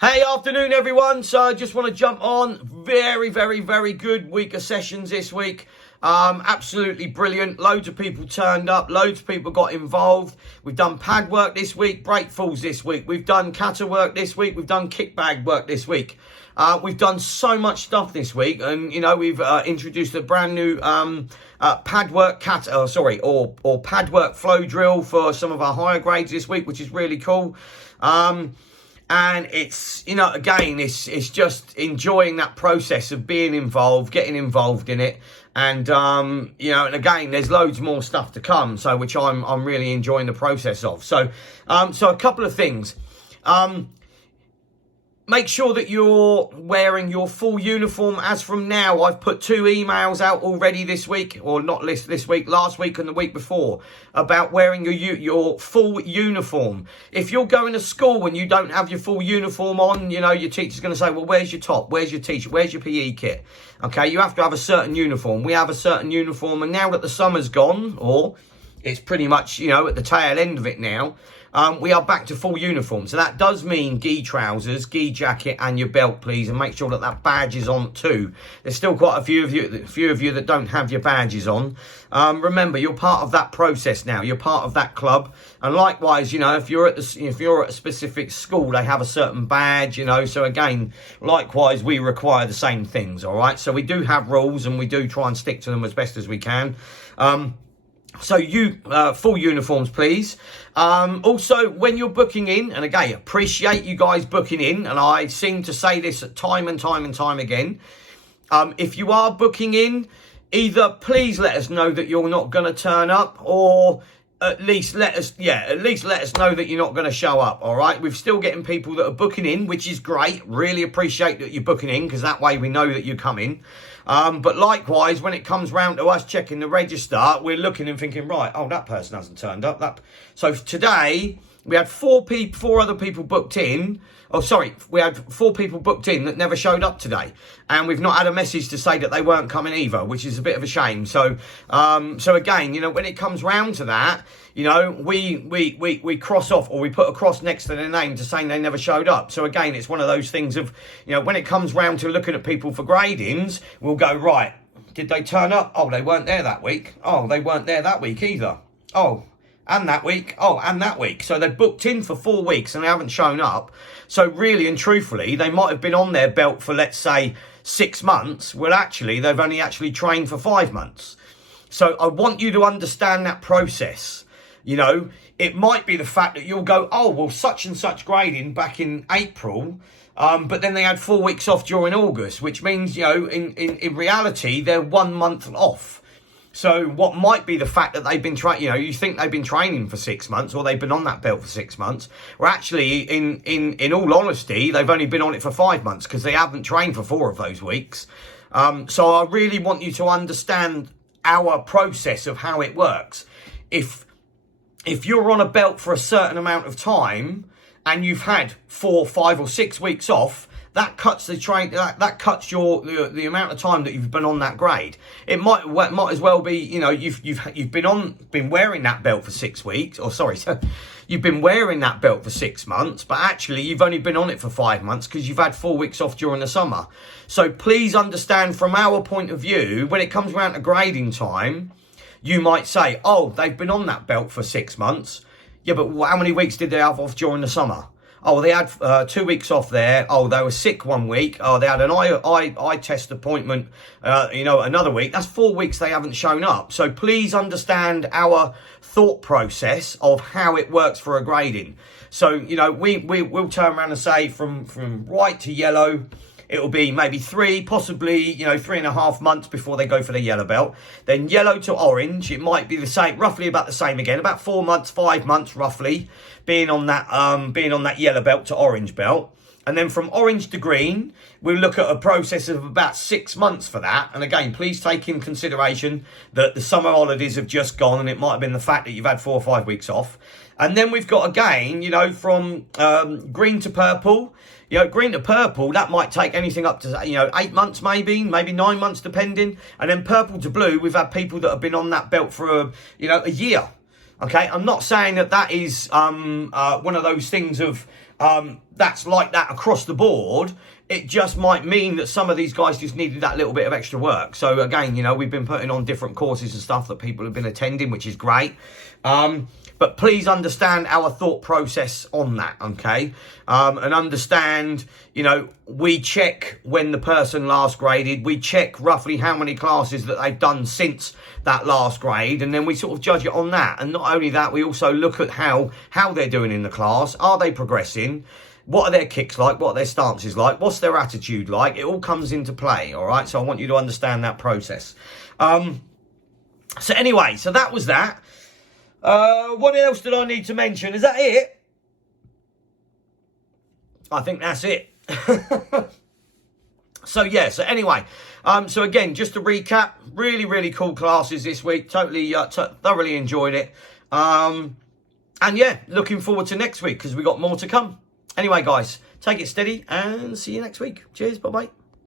Hey, afternoon everyone. So I just want to jump on. Very good week of sessions this week. Absolutely brilliant. Loads of people turned up. Loads of people got involved. We've done pad work this week, break falls this week. We've done kata work this week. We've done kick bag work this week. We've done so much stuff this week, and we've introduced a brand new pad work or pad work flow drill for some of our higher grades this week, which is really cool. And it's, again, it's just enjoying that process of being involved, getting involved in it. And, and again, there's loads more stuff to come. So, which I'm really enjoying the process of. So a couple of things. Make sure that you're wearing your full uniform as from now. I've put 2 emails out already this week, or not this week, last week and the week before, about wearing your full uniform. If you're going to school and you don't have your full uniform on, your teacher's going to say, well, where's your top? Where's your t-shirt? Where's your PE kit? Okay, you have to have a certain uniform. We have a certain uniform, and now that the summer's gone, or it's pretty much, at the tail end of it now, we are back to full uniform. So that does mean gi trousers, gi jacket, and your belt, please, and make sure that badge is on too. There's still quite a few of you that don't have your badges on. Remember, you're part of that process now. You're part of that club, and likewise, if you're at a specific school, they have a certain badge, So again, likewise, we require the same things. All right. So we do have rules, and we do try and stick to them as best as we can. So full uniforms, please. Also, when you're booking in, and again, appreciate you guys booking in, and I seem to say this time and time again. If you are booking in, either please let us know that you're not going to turn up, or at least let us know that you're not going to show up. All right, we're still getting people that are booking in, which is great. Really appreciate that you're booking in, because that way we know that you're coming. But likewise, when it comes round to us checking the register, we're looking and thinking, right, that person hasn't turned up. So today we had 4 other people booked in. We had 4 people booked in that never showed up today, and we've not had a message to say that they weren't coming either, which is a bit of a shame. So again, when it comes round to that, we cross off, or we put a cross next to their name to saying they never showed up. So again, it's one of those things of, when it comes round to looking at people for gradings, we'll go, right, did they turn up? Oh, they weren't there that week. Oh, they weren't there that week either. Oh, and that week. Oh, and that week. So they're booked in for 4 weeks and they haven't shown up. So really and truthfully, they might have been on their belt for, let's say, 6 months. Well, actually, they've only actually trained for 5 months. So I want you to understand that process. It might be the fact that you'll go, oh, well, such and such grading back in April, but then they had 4 weeks off during August, which means, in reality, they're 1 month off. So what might be the fact that they've been you think they've been training for 6 months, or they've been on that belt for 6 months. Or actually, in all honesty, they've only been on it for 5 months, because they haven't trained for 4 of those weeks. So I really want you to understand our process of how it works. If you're on a belt for a certain amount of time and you've had 4, 5 or 6 weeks off, that cuts the that cuts the amount of time that you've been on that grade. It might as well be, you've been wearing that belt for 6 weeks, you've been wearing that belt for 6 months, but actually you've only been on it for 5 months because you've had 4 weeks off during the summer. So please understand, from our point of view, when it comes around to grading time, you might say, oh, they've been on that belt for 6 months. Yeah, but how many weeks did they have off during the summer? Oh, they had 2 weeks off there. Oh, they were sick 1 week. Oh, they had an eye test appointment, another week. That's 4 weeks they haven't shown up. So please understand our thought process of how it works for a grading. So, we'll turn around and say from white to yellow, it'll be maybe 3, possibly, 3.5 months before they go for the yellow belt. Then yellow to orange, it might be the same, roughly about the same again, about 4 months, 5 months roughly, being on that yellow belt to orange belt. And then from orange to green, we'll look at a process of about 6 months for that. And again, please take in consideration that the summer holidays have just gone, and it might have been the fact that you've had 4 or 5 weeks off. And then we've got, again, from green to purple. Green to purple, that might take anything up to, 8 months maybe 9 months depending. And then purple to blue, we've had people that have been on that belt for, a year. Okay, I'm not saying that is one of those things of, that's like that across the board. It just might mean that some of these guys just needed that little bit of extra work. So again, you know, we've been putting on different courses and stuff that people have been attending, which is great. But please understand our thought process on that, okay? And understand, you know, we check when the person last graded. We check roughly how many classes that they've done since that last grade. And then we sort of judge it on that. And not only that, we also look at how they're doing in the class. Are they progressing? What are their kicks like? What are their stances like? What's their attitude like? It all comes into play, all right? So I want you to understand that process. So anyway, so that was that. What else did I need to mention? Is that it? I think that's it. So yeah, so anyway, so again, just to recap, really, really cool classes this week. Totally, thoroughly enjoyed it. And yeah, looking forward to next week because we got more to come. Anyway, guys, take it steady and see you next week. Cheers, bye-bye.